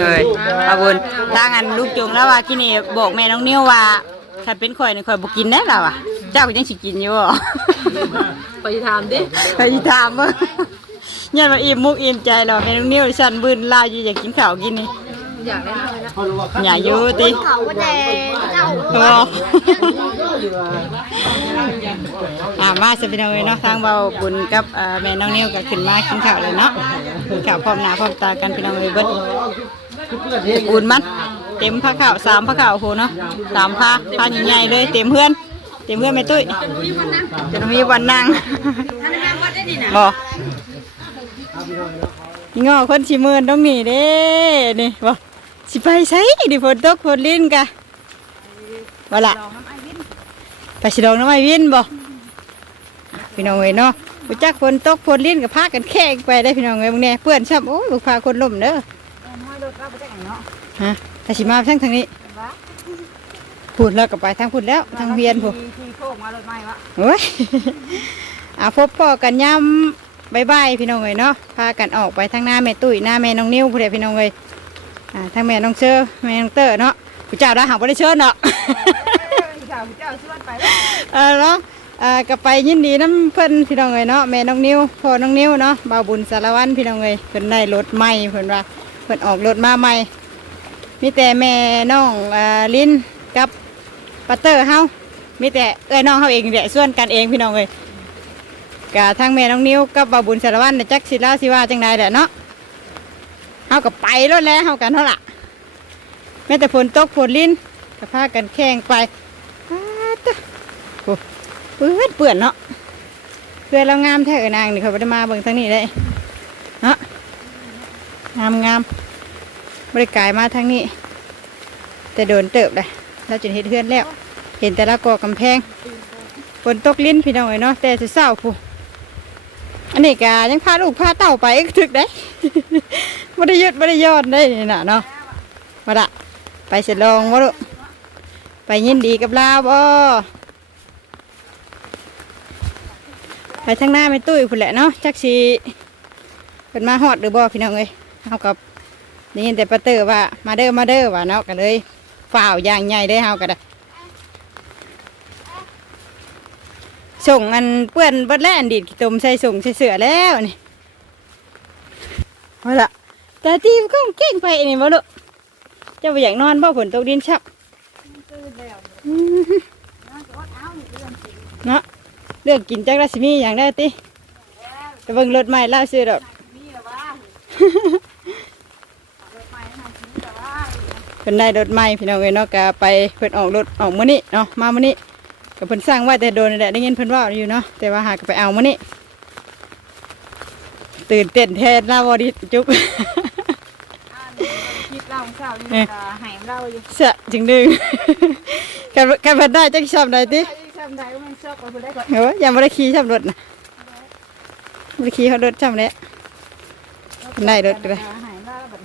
เอ้ยเอาบุญทางอันลูกจงแล้วว่ากินนี่บอกแม่น้องนิ้วว่าถ้าเป็นข่อยนี่ข่อยบ่กินได้แล้วอะ เจ้าก็ยังสิกินอยู่บ่ไปถามดิไปถามเบิ่งยันว่าอิ่มมุกอิ่มใจแล้วแม่น้องนิ้วสั่นบืนลายอยู่อยากกินข้าวกินนี่ อยากได้เลยนะอย่าอยู่ติเขาว่าแต่เจ้าโอ้อ่ามาสิพี่น้องเอ้ยเนาะทางเบาบุญกับเอ่อแม่น้องนิ้วก็ขึ้นมากินข้าวเลยเนาะกินข้าวพร้อมหน้าพร้อมตากันพี่น้องเอ้ยเบิดอุ่นมันเต็มผ้าขาวสามผ้าขาวโหเนาะสามผ้าผ้าใหญ่ๆเลยเต็มเพื่อน เต็มเพื่อนไม่ตุ้ยจะมีวันนั่งบอง้อคนชิมือนต้องหนีเด้นี่บอ สิไปใช้ดิฝนตกฝนลิ้นกะว่าละไปสิดองน้ำไอวินบอพี่น้องเอ้ยเนาะบุจักฝนตกฝนลิ้นกับพากันแข่งไปได้พี่น้องเอ้ยมึงเนี่ยเพื่อนช่ำโอ้ยบุกพาคนล่มเด้อฮะแต่สิมาทางทางนี้พูดแล้วก็ไปทางพูดแล้วทางเวียนพูดที่โค้งมารถไม้วะโอ้ยอาพบพ่อกันย่ำบายบายพี่น้องเลยเนาะพากันออกไปทางหน้าแม่ตุ้ยหน้าแม่น้องนิ้วพูดเลยพี่น้องเลย อ่าทางแม่น้องเชอแม่น้องเตอร์เนาะผู้เจ้าได้หาบ่ได้เชิญเนาะเจ้าเจ้าชวนไปเออเนาะอ่าก็ไปยินดีน้ำเพิ่นพี่น้องเลยเนาะแม่น้องนิ้วพ่อน้องนิ้วเนาะบ่าวบุญสารวัตรพี่น้องเลยเพิ่นได้รถใหม่เพิ่นว่าเพิ่นออกรถมาใหม่มีแต่แม่น้องอ่าลิ้นกับปัตเตอร์เฮามีแต่เอ้ยน้องเฮาเองนี่แหละส่วนกันเองพี่น้องเลยกะทั้งแม่น้องนิ้วกับบ่าวบุญสารวัตรน่ะจักสิลาสิว่าจังใดแหละเนาะ เฮาก็ไปแล้วแหล้วเฮากันเท่าล่ะแม้แต่ฝนตกฝนลิ้นก็พากันแข่งไปอ้าตะโอ้เปื้อนเปื่อนเนาะเพื่อนเรางามแท้เอ้ยนางนี่เขาบ่ได้มาเบิ่งทางนี้ได้เนาะงามงามบริกายมาทางนี้ แต่โดนเติบเลยเราจะเห็นเพื่อนแล้ว เห็นแต่ละกอกำแพงฝนตกลิ้นพี่น้องเอ้ยเนาะแต่จะเศร้าผู้ อันนี้กายังพาลูกพาเต่าไปอีกถึกได้ไม่ได้ยึดไม่ได้ยอดได้นี่น่ะเนาะมาละไปเสร็จลองวะลูกไปยินดีกับลาวบ่ไปทางหน้าไม่ตุ้ยพุ่นแหละเนาะจักสีเป็นมาฮอดหรือบ่พี่น้องเอ้ยเอากับได้ยินแต่ป้าเตอร์ว่ามาเด้อมาเด้อว่าเนาะก็เลยฝ่าวยางใหญ่ได้เฮาก็ได้ ส่งอันเปื้อนเบิดแล้วอันดีดตมใส่ส่งใส่เสือแล้วนี่เอาละแต่ทีก็เก่งไปนี่บ่ลูกเจะไปอยากนอนบ่ฝนตกดินชับเนาะเรื่องกินจักราสิมีอย่างได้ติไปเบิ่งรถใหม่ล่าซื้อดอกเพิ่นได้รถใหม่พี่น้องเอ้ยเนาะก็ไปเพิ่นออกรถออกมื้อนี้เนาะมามื้อนี้ ก็เพิ่นสร้างไว้แต่โดนนั่นแหละได้ยินเพิ่นเว่าอยู่เนาะแต่ว่าหากไปเอามื้อนี้ตื่นเต้นแทนลาวดิจุกคิดเราเช้านี่ก็หายเราอยู่สะจึงดึงกันกันเพิ่นได้จักชอบได้ติทำได้ก็ไม่ชอบก็ได้ก่อนเฮ้ยยังบ่ได้ขี่ชอบรถน่ะบ่ได้ขี่เขารถชอบแล้วเพิ่นได้รถก็ได้หายเราแบบ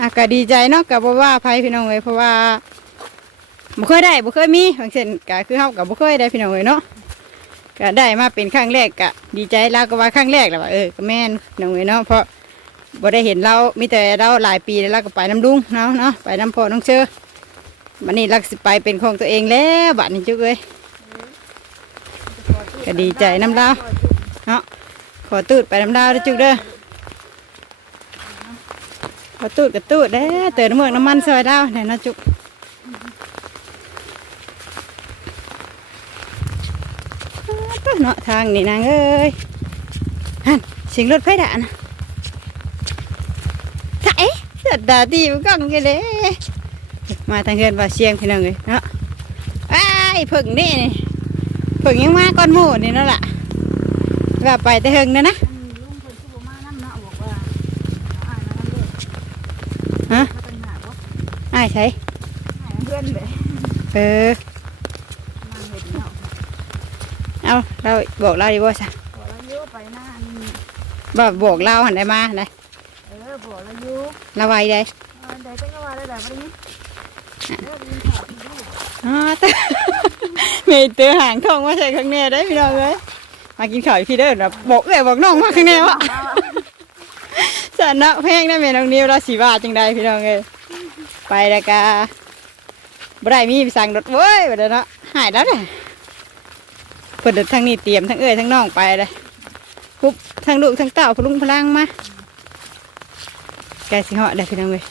อะก็ดีใจเนาะก็บ่ว่าภัยพี่น้องเอ้ยเพราะว่า บ่เคยได้บ่เคยมีบางเช่นก็คือเฮาก็บ่เคยได้พี่น้องเอ้ยเนาะก็ได้มาเป็นครั้งแรกก็ดีใจแล้วก็ว่าครั้งแรกแล้วว่าเออก็แม่นพี่น้องเอ้ยเนาะเพราะบ่ได้เห็นเรามีแต่เราหลายปีแล้วเราก็ไปน้ำลุงเนาะเนาะไปน้ำพ่อน้องเชื่อบัดนี้เราก็สิไปเป็นของตัวเองแล้วบัดนี้จุกเอ้ยก็ดีใจน้ำลาวเนาะขอตูดไปน้ำลาวด้อจุกเด้อพอตูดกับตูดเด้อเติมน้ำมันน้ำมันซอยดาวเนี่ยนะจุก เนาะทางนี่นางเอ้ยฮันเสียงรถไฟด่านะถ้าเอ๊ะเสียดาดีมันก็งกันเลยมาทางเงินว่าเสียงพี่น้องเลยเนาะไอ้ายเพิ่งนี่นี่เพิ่งยังมาก้อนหมูนี่นั่นแหละว่าไปแต่เฮงนะนะลุงคนที่บ่มาน้ำเนาะบอกว่าอ่านน้ำเลือดฮะมาตั้งหากว่าอ้ายใช่หายเพื่อนเลยเออ มาเห็นเนาะ เอาเราบอกเราดีบ่ซะบอกเรายุไปหน้านี่บ่บอกเราหันได้มาได้เออบอกเรายุเราไว้ได้เออเดี๋ยวก็ว่าได้แบบนี้เออมีข่าวดีด้วยอ๋อแต่มีเตือหางทองมาใส่ข้างในได้พี่น้องเลยมากินข้าวอีกพี่เด้อนะบอกเอ้ยบอกน้องมาข้างในวะสสันเนาะแพงนะแม่น้องนิวเราสีบาทจังใดพี่น้องเอ้ยไปแล้วกาบ่ได้มีไปสั่งรถเว้ยบ่ได้เนาะหายแล้วเด้อ เปิดทั้งนี้เตรียมทั้งเอ้ยทั้งน้องไปเลยคุบทั้งลูกทั้งเต้าพลุงพลังมาไกลสิเหาะได้พี่น้องเอ้ย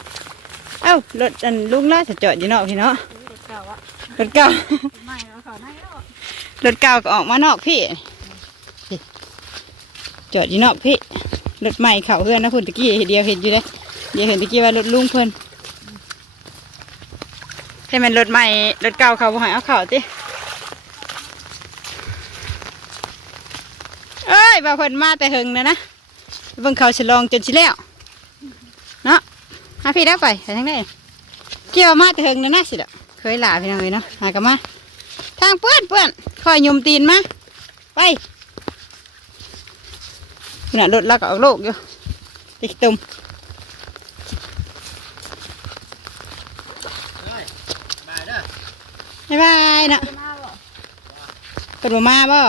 เอ้ารถอันลุงน่าจะจอดอยู่เนาะพี่เนาะเก่าอะรถเก่าไม่เอาเขาให้แล้วรถเก่าก็ออกมานอกพี่พี่จอดอยู่นอกพี่รถใหม่เขาเพื่อนนะพุ่นตะกี้เดียวเห็นอยู่เลยเดียวเห็นตะกี้ว่ารถลุงเพิ่นให้มันรถใหม่รถเก่าเขาบ่ให้เอาเข่าติเอ้ ยบ่าเพิ่นมาแต่หึงนะนะเบิ่งเขาฉลองจนสิแล้วเนาะหาพี่ได้ไปไปทางไหนเกี่ยวมาแต่หึงนะนะสิละเคยหลาพี่น้องเลยเนาะหากันมาทางเปื้อนเปื้อนคอยยมตีนมาไปขณะรถเราก็เอาโลกอยู่ติดตุ่มบายบายนะเป็นบ่มาบ่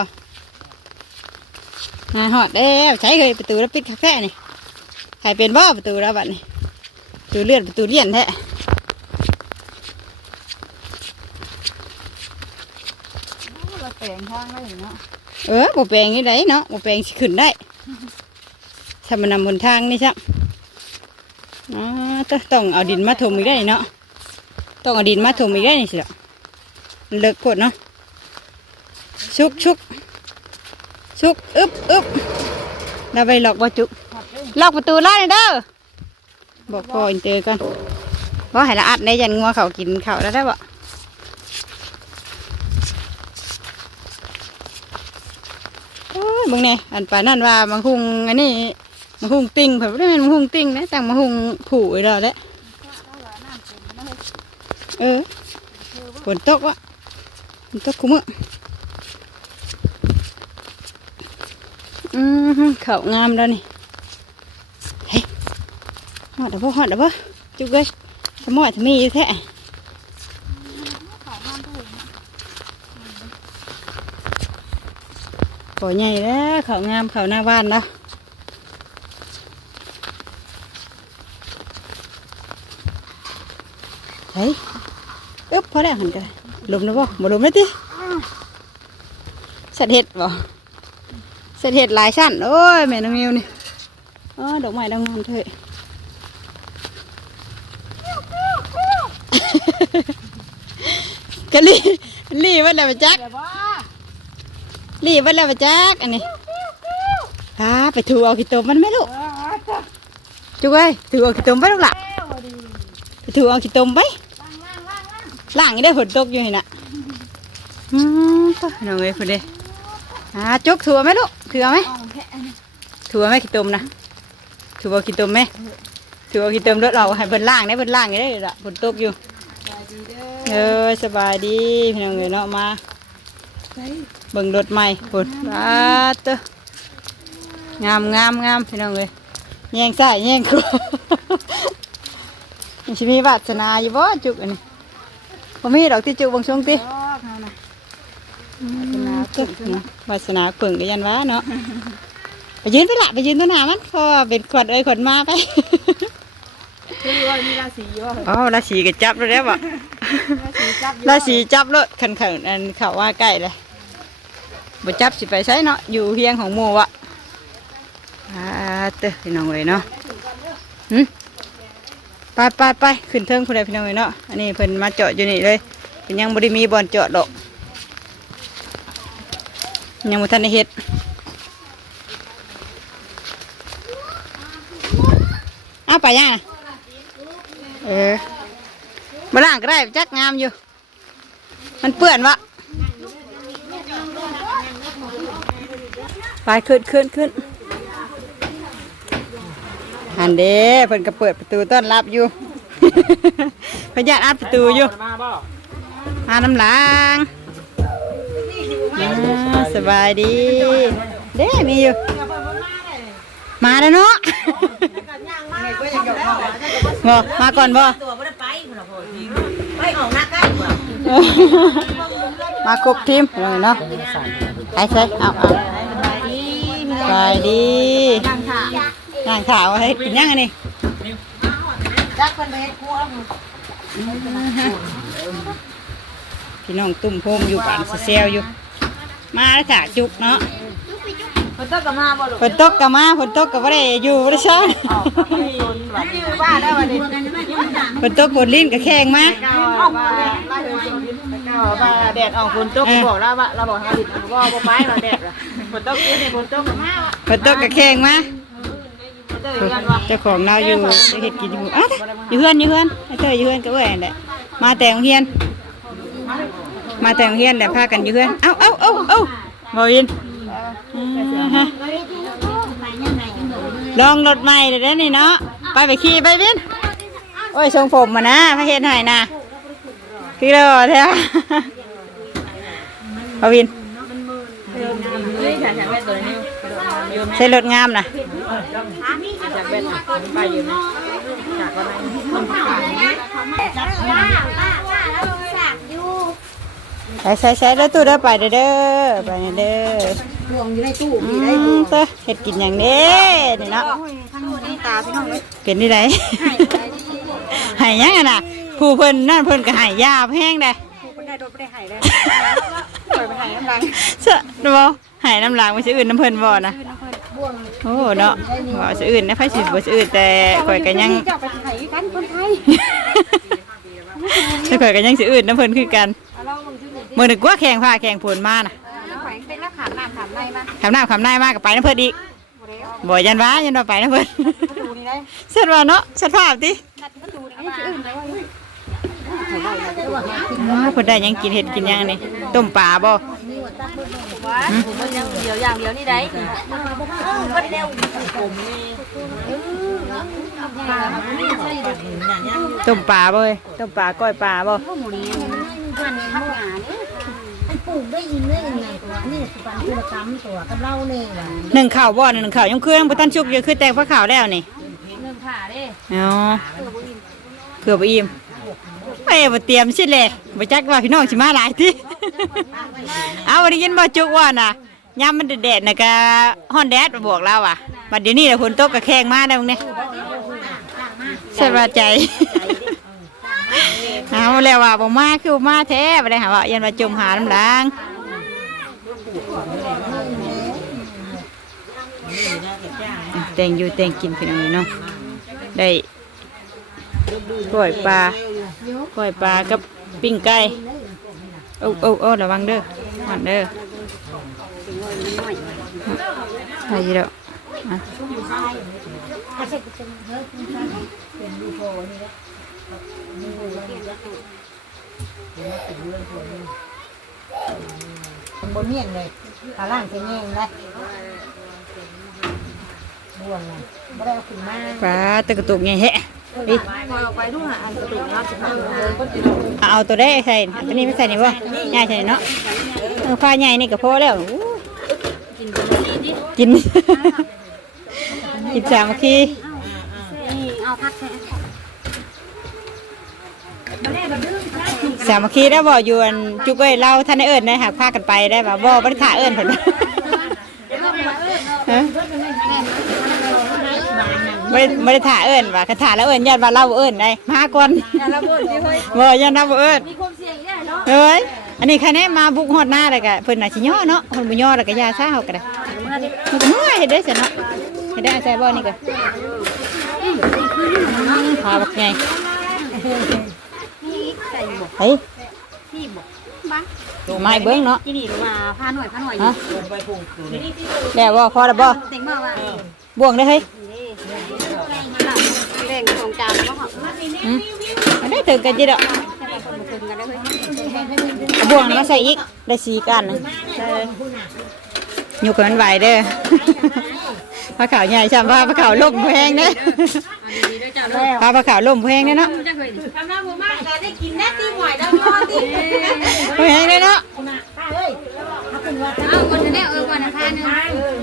มาหอดแล้วใช้เคยประตูแล้วปิดคักแท้นี่ใครเป็นบ่ประตูแล้วบัดนี่ประตูเลื่อนประตูเลี่ยนแท้เราแต่งห้างได้เนาะเออบ่แปลงนี่ได้เนาะบ่แปลงสิขึ้นได้ถ้ามันนำบนทางนี่ซับอ๋อต้องต้องเอาดินมาถมอีกได้เนาะต้องเอาดินมาถมอีกได้นี่สิละมันเลิกกดเนาะชุกชุก ชุกอึบอึบเราไปหลอกบ่จุล็อกประตูไล่เด้อบอกพ่ออินเตอกันว่าให้ละอัดในยันงัวเขากินเขาแล้วได้บ่โอ้ยมึงเนี่ยอันป่านนั่นว่ามังคุงอันนี้มังคุงติงเผื่อไม่ได้เป็นมังคุงติงนะแต่มังคุงผูไว้แล้วแหละเออฝนตกวะฝนตกคุ้มอะ อืมเขางามแล้วนี่เฮ้ยหอดเด้อพ่หอดเด้อพ่จุกเลยสมอทมีแท้ขอใหญ่แล้วเขางามเขาหน้าบ้านแล้วเฮ้ยอึ๊บพอแล้วหันกันลมนะบ่บ่ลมเลยติสัตว์เห็ดบ่ สัตว์เห็ดหลายชั้นโอ้ยแม่น้องมิวนี่อ๋อดอกไม้ดอกงามเถอะกะลี่ลี่วันแล้วจักลี่วันแล้วจักอันนี้พาไปถูเอาขี้ตมมันไหมลูกจ้ะจุกเอ้ยถูเอาขี้ตมไปลูกหละไปถูเอาขี้ตมไปล่างล่างล่างล่างล่างนี่ได้ฝนตกอยู่เห็นน่ะอืมน้องเอ้ยพอดีอ่าจุกถูไหมลูก ถูเอาไหมอ่อนแค่อันนี้ถูเอาไหมขี้ตมนะถูเอาขี้ตมไหมถูเอาขี้ตมรถเราให้เพิ่นล่างได้เพิ่นล่างนี่ได้ละฝนตกอยู่สบายดีเด้อเออสบายดีพี่น้องเอ้ยเนาะมาเฮ้ยเบิ่งรถใหม่พุ่นว้าเตอะงามงามงามพี่น้องเอ้ยแย่งซ้ายแย่งขวามันสิมีวาสนาอยู่บ่จุกอันนี้บ่มีดอกที่จุกบางช่วงติ รอบเฮานะตึกเนาะวาสนาเกิ่งก็ยันว่าเนาะไปยืนตัวละไปยืนตัวหน้ามันเพราะว่าเป็นขวดเอ้ยขวดมาไปคือว่ามีราศีว่าอ๋อราศีก็จับแล้วบ่ราศีจับอยู่ราศีจับเลยขันขันอันเขาว่าใกล้เลยบ่จับสิไปใช้เนาะอยู่เฮียงของหมู่วะอ่าเตอพี่น้องเอ้ยเนาะหึไปไปไปขึ้นเทิงผู้ใดพี่น้องเอ้ยเนาะอันนี้เพิ่นมาเจาะอยู่นี่เลยเพิ่นยังบ่ได้มีบ่อนเจาะดอก ยังบ่ทันได้เฮ็ดเอาไปยังน่ะเออมาล่างก็ได้จักงามอยู่ มันเปื้อนวะไปขึ้นขึ้นขึ้นหันเด้เพิ่นก็เปิดประตูต้อนรับอยู่พยาอัดประตูอยู่มาน้ำหลัง สบายดี เด้มีอยู่ มาแล้วเนาะบ่มาก่อนบ่ตัวไม่ได้ไปคนละคนไปออกหน้าใกล้กว่ามาครบทีมเลยเนาะไปใส่เอาเอาสบายดีนั่งค่ะนางขาวให้กินยังอันนี้จักเป็นเฮ็ดครัวพี่น้องตุ่มโฮมอยู่บ้านสิเซลอยู่ มาแล้วจ้ะจุกเนาะเพิ่นต้องกลับมาบ่ลูกฝนตกก็มาฝนตกก็บ่ได้อยู่บ่ได้ช้อนนี่บ้านได้วันนี้ฝนตกฝนลิ้นก็แข็งมาเอามาไล่เลยเอามาแดดออกฝนตกบอกแล้วว่าเราบอกให้ดิบบ่บ่ไปมาแดดล่ะฝนตกนี่นี่ฝนตกมาฝนตกก็แข็งมาเจอกันว่าเจ้าของเราอยู่จะเฮ็ดกินอยู่อะอยู่เฮือนอยู่เฮือนไอ้เธออยู่เฮือนก็เอ้ยนั่นแหละมาแต่โรงเรียน มาแต่โรงเรียนแล้วพากันอยู่เฮือนเอ้าเอ้าเอ้าเอ้าบ่ยินอืมฮะลองรถใหม่เด้อเด้อนี่เนาะไปไปขี่ไปวินโอ้ยทรงผมมานะพระเฮ็ดให้นะคือรอแท้พระวินนี่ฉันอยากได้ตัวนี้ใช้รถงามนะ ใช้ใช้ใช้แล้วตู้เด้อไปเด้อเด้อไปเด้อพวงอยู่ในตู้อืมเต้อเฮ็ดกินอย่างนี้นี่เนาะทั้งหมดนี่ตาพี่น้องเลยเป็นนี่ไดใหายยังอะน่ะ ผู้เพิ่นนั่นเพิ่นก็ใหายยาแห้งได้บ่ได้โดนบ่ได้หายเลยปล่อยไปหายน้ำลังเสะบ่ใหายน้ำลางไปสิอื่นน้ำเพิ่นบ่นะโอ้เนาะบ่สิอื่นนะไผสิบ่สิอื่นแต่ข่อยก็ยังเจ้าไปหายกันคนไทย แต่ข่อยก็ยังสิอื่นน้ำเพิ่นคือกัน มื้อนึกว่าแข่งผ้าแข่งผลมาน่ะแขวงเป็นแล้วขามน้ำขามในมาคำน้าคำนายมาก็ไปน้ำเพิ่นอีกบ่ยันว่ายันว่าไปน้ำเพิ่นดูนี่ได้เสร็จว่าเนาะเสร็จภาพติดูนี่ชื่ออื่นเลยว่าอ๋อเพิ่นได้หยังกินเห็ดกินหยังนี่ต้มปลาบ่มันยังเดียวอย่างเดียวนี่ได้ต้มปลาบ่เอ้ยต้มปลาก้อยปลาบ่ปลูก ได้ยินได้ยังไงตัวนี่คือปันธุรกรรมตัวกับเราเนี่ยว่ะหนึ่งข้าวบ่หนึ่งข้าวยังคือยังบ่ทันชุกอยู่คือแต่งพระข้าวแล้วนี่เรื่องผ่าเด้อ๋อเผื่อบ่อิ่มไปบ่เตรียมสิแหละบ่จักว่าพี่น้องสิมาหลายติเอาได้ยินบ่จุกว่าน่ะยามมันแดดๆน่ะก็ฮ้อนแดดบวกแล้วอะบัดเดี๋ยวนี้น่ะฝนตกก็แข้งมาได้มึงนี่สบายใจ เอาแล้วว่าบ่มาคือบ่มาแท้บ่ได้หาว่ายันว่าจมหาน้ำลางแต่งอยู่แต่งกินพี่น้องเนาะได้กล้วยปลากล้วยปลากับปิ้งไก่โอ้โอ้โอ้ระวังเด้อหันเด้อใช่แล้วอะ บนเมียนเลยขาล่างเป็นแง่งเลยบ่วงเลยบ่ได้เอาขึ้นมาปลาตะกระตุกไงแฮะดิเอาไปดูหาอันกระดูกรับสิบห้าเอาเอาตัวได้ใส่อันนี้ไม่ใส่นี่บ่ง่ายใส่เนาะเออควายใหญ่นี่ก็พอแล้วอู้กินตัวนี้ดิกินกินสามัคคีเอาพักแค่ สามัคคีได้บ่อยู่อันจุกเอ้ยเราท่านได้เอิ้นได้หากพากันไปได้บ่บ่บ่ได้ถ่าเอิ้นเพิ่นฮะไม่ไม่ได้ถ่าเอิ้นว่าคันถ่าแล้วเอิ้นญาติว่าเราบ่เอิ้นได้มาก่อนแล้วพูดสิเฮ้ยบ่ญาติเราบ่เอิ้นมีความเสี่ยงได้เนาะเอ้ยอันนี้คะแนนมาบุกฮอดหน้าเลยกะเพิ่นน่ะสิย่อเนาะเพิ่นบ่ย่อแล้วก็ยาซ่าเฮาก็ได้มันก็เมื่อยเฮ็ดได้ซะเนาะเฮ็ดได้ใส่บ่นี่ก็พาบัก ใหญ่เฮ้ยไม้เบิ่งเนาะที่นี่มาพาหน่อยพาหน่อยฮะแล้วบ่พอแล้วบ่เต็งมาว่าบ่วงได้อเฮ้ยแบ่งของจานแล้วก็อืมอันนี้ถึงกันจิดอกถึงกันได้เลยเอาบ่วงมาใส่อีกได้สีกันหนึงอยู่กับมันไหวเด้อปลาขาวใหญ่ใช่ปะปลาขาวล่มแพงเด้อปลาปลาขาวล่มแพงเด้อเนาะ น่ตีหวยแล้วยอดดิแพงเลยเนาะเอาคนนี้เออวันอังคานึง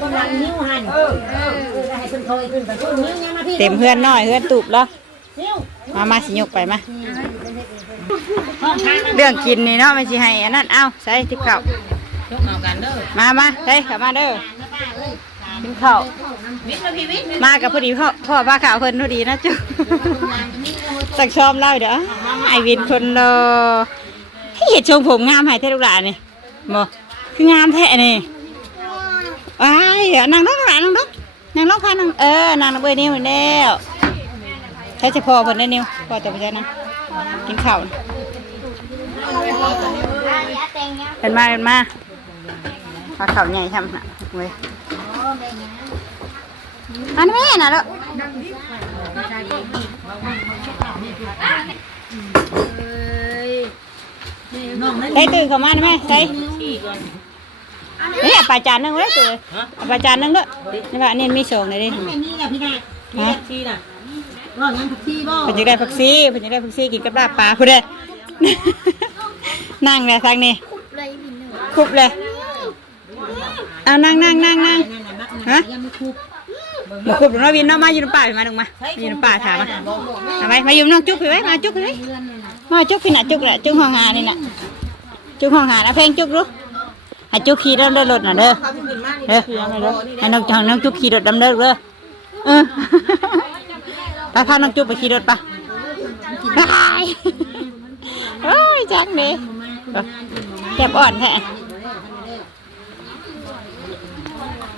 บนหลังนิ้วหันเออเออให้เพิ่นเคยขึ้นไปขึ้นนิ้วยังมาพี่เต็มเพื่อนน้อยเพื่อนตูบแล้วมามาสิยกไปมาเรื่องกินนี่เนาะไม่สิให้อันนั้นเอ้าใส่ทิพเข่ายกเอาเด้อมามาใส่เข้ามาเด้อกินข้าวมากับพอดีพ่อพ่อป้าข่าวเพิ่นพอดีนะจุ๊ สักชอมเล่าเดี๋ยวไอวินคนรอให้เห็ดชงผมงามให้เท่ลูกหลานนี่บ่คืองามแท้นี่อ้ายเดี๋ยวนางน้องหลานนางน้องนางน้องพานางเออนางน้องเบยนิ้วแล้วใช้เฉพาะเพิ่นได้นิ้วพอแต่ไม่ใช่นะกินข้าวเป็นมาเป็นมาพาข้าวใหญ่ทำนะเว้ยอันนี้น่ะแล้ว ใส่ตื่นเข้ามาได้ไหมใส่นี่เอาปลาจานหนึงเลยตื่นเอาปลาจานหนึงด้วยนี่ว่าอันนี่มีสองเลยดิไม่มีอะพี่นาฮะที่น่ะรอดยังทุกที่บ่เพิ่นจะได้ผักซีเพิ่นจะได้ผักซีกินกับลาบปลาพุ่นเด้อนั่งเลยทางนี้คุบเลยเอานั่งนั่งนั่งนั่งฮะยังไม่คุบหมูคุบหลวงน้อยวินเนาะมาอยู่ในป่าพี่มาลงมาอยู่ในป่าถามมาเอาไหมมาอยู่น้องจุ๊กพี่ไว้มาจุ๊กพี่ไว้มาจุ๊กพี่น่ะจุ๊กแหละจุ๊กห้องหานี่น่ะจุ๊กห้องหาเอาเพงจุ๊กรู้ให้จุ๊กขี่รถเดินรถน่ะเด้อเด้อให้น้องให้น้องจุ๊บขี่รถดำเนินเด้อเออถ้าพาน้องจุ๊บไปขี่รถปะไปโอ้ยจังเลยแก็บอ่อนแท้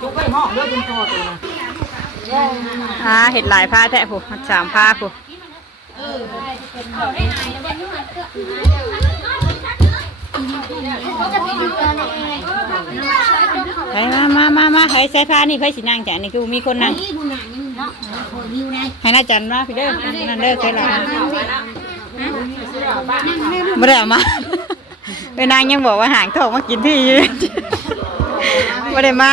จุกไว้หม้อเด้อคุณพ่อตัวนะ อ่าเห็ดหลายผ้าแท้ผู้สามผ้าผู้ไปมามามามาเฮ้ใส่ผ้านี่เพื่อสินั่งจ้ะนี่คือมีคนนั่งให้น่าจันมาพี่เด้อนั่นเด้อเคยหลายไม่ได้เอามาไปนางยังบอกว่าหางทองมากินพี่อยู่ไม่ได้มา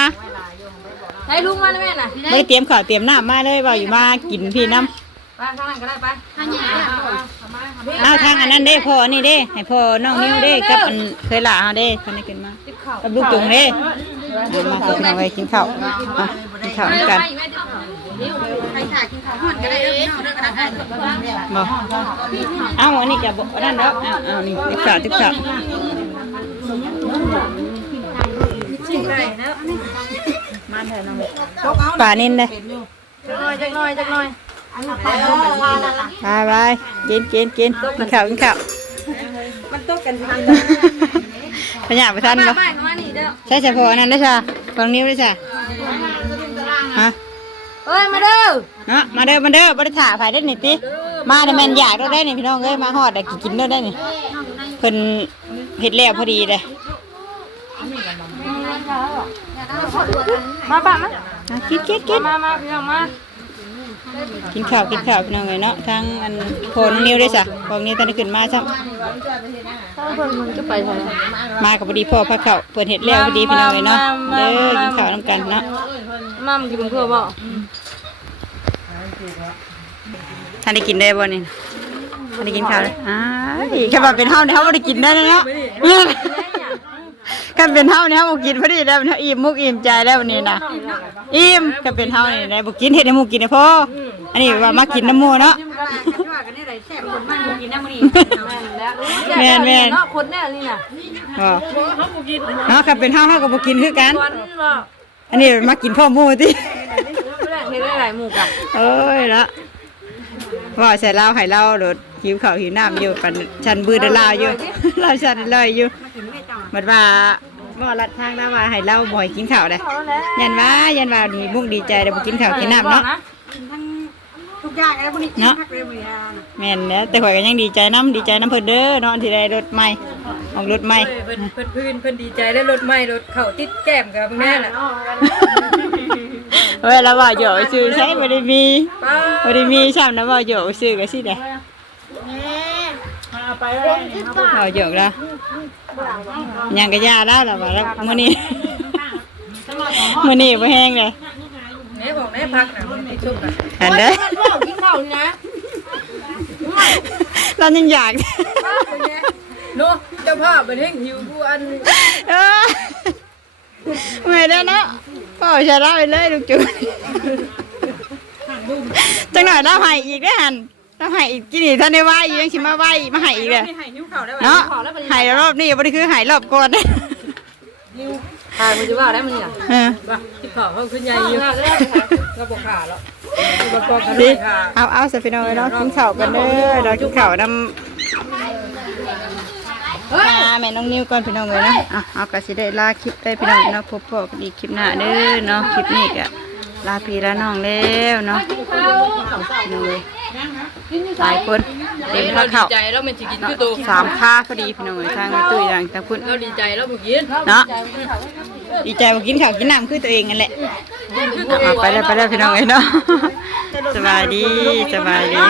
ให้ลุงมาได้ไหมน่ะไม่ได้เตรียมข้าวเตรียมน้ำมาเลยว่าอยู่มากินพี่น้ำไปข้างล่างก็ได้ไปอ้าวทางอันนั้นเด้พ่อนี่เด้ ให้พ่อน้องนิ้วเด้กับอันเคยหลาเฮาเด้ท่านได้ขึ้นมากับลูกจุงเด้เดี๋ยวมากินเอาไว้กินข้าวอะกินข้าวด้วยกันบอกเอาอันนี้จะบอกนั่นแล้วเอาเอานี่ติ๊กข้าวติ๊กข้าว ป่านินเลยจักหน่อยจักหน่อยจักหน่อยบายบายกินกินกินกินข้าวกินข้าวมันตกกันทันพญาไปทันมาปะบ้านเข้ามานี่เด้อใช่เฉพาะอันนั้นได้จ้ะฟังนิ้วได้จ้ะฮะเอ้ยมาเด้อเนาะมาเด้อมาเด้อบ่ได้ถ่าไผได้นี่ติมาแต่แม่นอยากเราได้นี่พี่น้องเอ้ยมาฮอดได้กินเด้อได้นี่เพิ่นเฮ็ดแล้วพอดีเลย มาป่ะมาอะกินกินกินมามาพี่น้องมากินข้าวกินข้าวพี่น้องเอ้ยเนาะทางอันโพนนิ้วได้จ้ะพวกนี้ตอนนี้ขึ้นมาซ้ำถ้าเพิ่นมันจะไปทางไหนมากับพอดีพ่อพาเข้าเพิ่นเฮ็ดแล้วพอดีพี่น้องเอ้ยเนาะเด้อกินข้าวนํกันเนาะมามันกินเพื่อบ่ท่านได้กินได้บ่นี่ท่านได้กินข้าวเลยอ้ายแค่ว่าเป็นเฮาเนี่ยเฮาบ่ได้กินได้แล้วเนาะ กันเป็นเฮาเนี่ยเฮาบ่กินพอดีแล้วเฮาอิ่มมุกอิ่มใจแล้ววันนี้นะอิ่มก็เป็นเฮานี่ได้บ่กินเฮ็ดให้หมู่กินได้พออันนี้ว่ามากินน้ำหมู่เนาะแม่นแม่นเนาะคนแน่นี่น่ะบ่เนาะก็เป็นเฮาเฮาก็บ่กินคือกันวันบ่อันนี้มากินพ่อหมู่ติเพื่อนเฮ็ดได้หลายหมู่กะเอ้ยละว่าใส่เหล้าให้เหล้าโดดหิวข้าวหิวน้ำอยู่ปันชันบือเดอลาวอยู่เราชันเลยอยู่ บัดว่าบ่ลัดทางได้ว่าให้เหล้าบ่อยกินข้าวได้ยันว่ายันว่าดีมุกดีใจได้บ่กินข้าวกินน้ำเนาะทุกอย่างแล้วพวกนี้เนาะแม่นแล้วแต่ข่อยก็ยังดีใจน้ำดีใจน้ำเพิ่นเด้อเนาะที่ได้รถใหม่ออกรถใหม่เพิ่นเพิ่นพื้นเพิ่นดีใจได้รถใหม่รถเข้าติดแก้มกับแม่น่ะเฮ้ยแล้วว่าโยกซื้อใช้บ่ได้มีป้าบ่ได้มีซ้ำนะว่าโยกซื้อก็สิได้ เอาไปเลยเอาโยกแล้วยังก็ยาแล้วล่ะว่าแล้วมื้อนี้ มื้อนี้บ่แห้งเลยแม่บอกแม่พักน่ะมันติดชุบน่ะอันเด้อกินข้าวนี่นะเรายังอยากโนเจ้าภาพเป็นเฮงหิวกูอันเออไม่ได้เนาะพ่อจะเล่าไปเลยลูกจุ๊บจังหน่อยเล่าให้อีกได้อหัน เล่าให้อีกกินอีกท่านได้ไหวอีกยังชิมาไหวมาให้อีกเลยให้หิวข้าวได้เนาะให้รอบนี้บ่ได้คือให้รอบก่อนเด้อขามันจะว่าได้มันเนี่ยเออว่าที่ขาเขาขึ้นใหญ่อยู่ก็บอกขาแล้วมันปอกกันดิขาเอาเอาสปินเอาไว้เนาะกินข้าวกันเด้อเรากินข้าวนำมาแม่น้องนิวก่อนพี่น้องเลยเนาะอะเอากระสิได้ลาคลิปได้พี่น้องเนาะพบพอกันอีกคลิปหน้าเด้อเนาะคลิปนี้ก็ ลาพี่ลาน้องแล้วเนาะพี่น้องเลยหลายคนเต็มเราข้าวดีข้าวใจแล้วมันจะกินเนาะคือตัวสามค่าพอดีพี่น้องเลยทางแม่ตุ้ยอย่างทางคุณเราดีใจแล้วบุกินเนาะดีใจมากินข้าวกินน้ำคือตัวเองนั่นแหละอะไปแล้วไปแล้วพี่น้องเลยเนาะสบายดีสบายดี